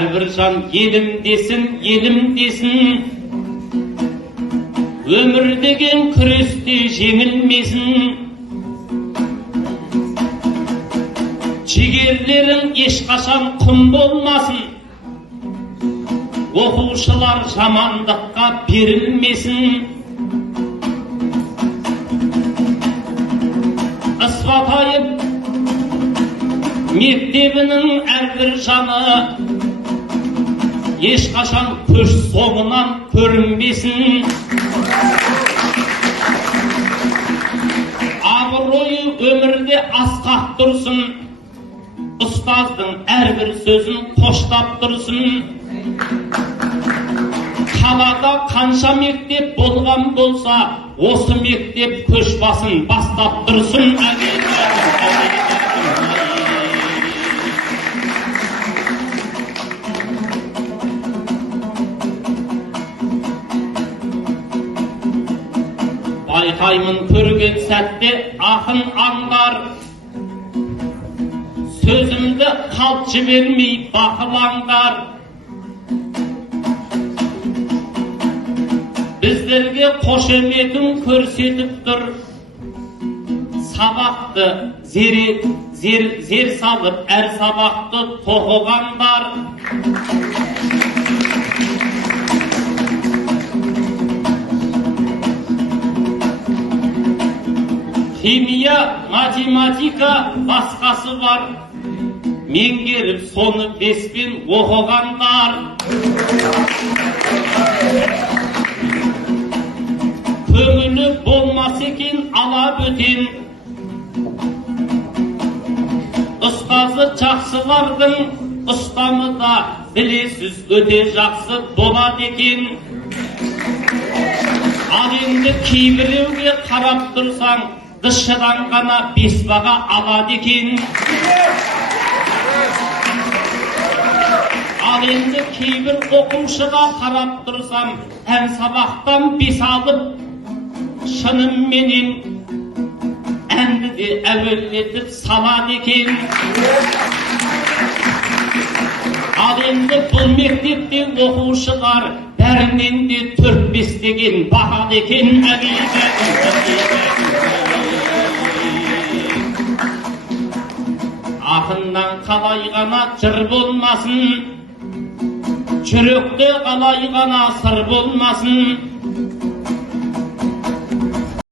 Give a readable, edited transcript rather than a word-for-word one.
Әрбір жан елім десін, өмір деген күресте жеңілмесін. Жігерлерің ешқашан құм болмасын, оқушылар жамандыққа берілмесін. Ысқатайып мектебінің әрбір жаны ешқашан көш соңынан көрінбесін. Абыройы өмірде асқақ тұрсын, ұстаздың әрбір сөзін қоштап тұрсын. Қалада қанша мектеп болған болса, осы мектеп көшбасын бастап тұрсын. Байқаймын көрген сәтте ақын аңғар, сөзімді қалт жібермей бақылаңдар. Біздерге қошеметін көрсетіп тұр, сабақты зер салып әр сабақты тоқығандар. Химия, математика басқасы бар, меңгеріп соны беспен оқығандар. Көңілі болмас екен ала бөтен, ұстазы жақсылардың ұстамы да білесіз өте жақсы болады екен. Ал енді кейбіреуге қарап тұрсаң, дышыдан ғана бес баға алады екен. Ал енді кейбір оқушыға қарап тұрсам, ән сабақтан бес алып, шынымен әнді де әуелетіп салады екен. Ал енді бұл мектепте оқушылар бәрінен де 4-5 деген бағады екен. Ақыннан қалай ғана жыр болмасын, жүректе қалай ғана сыр болмасын.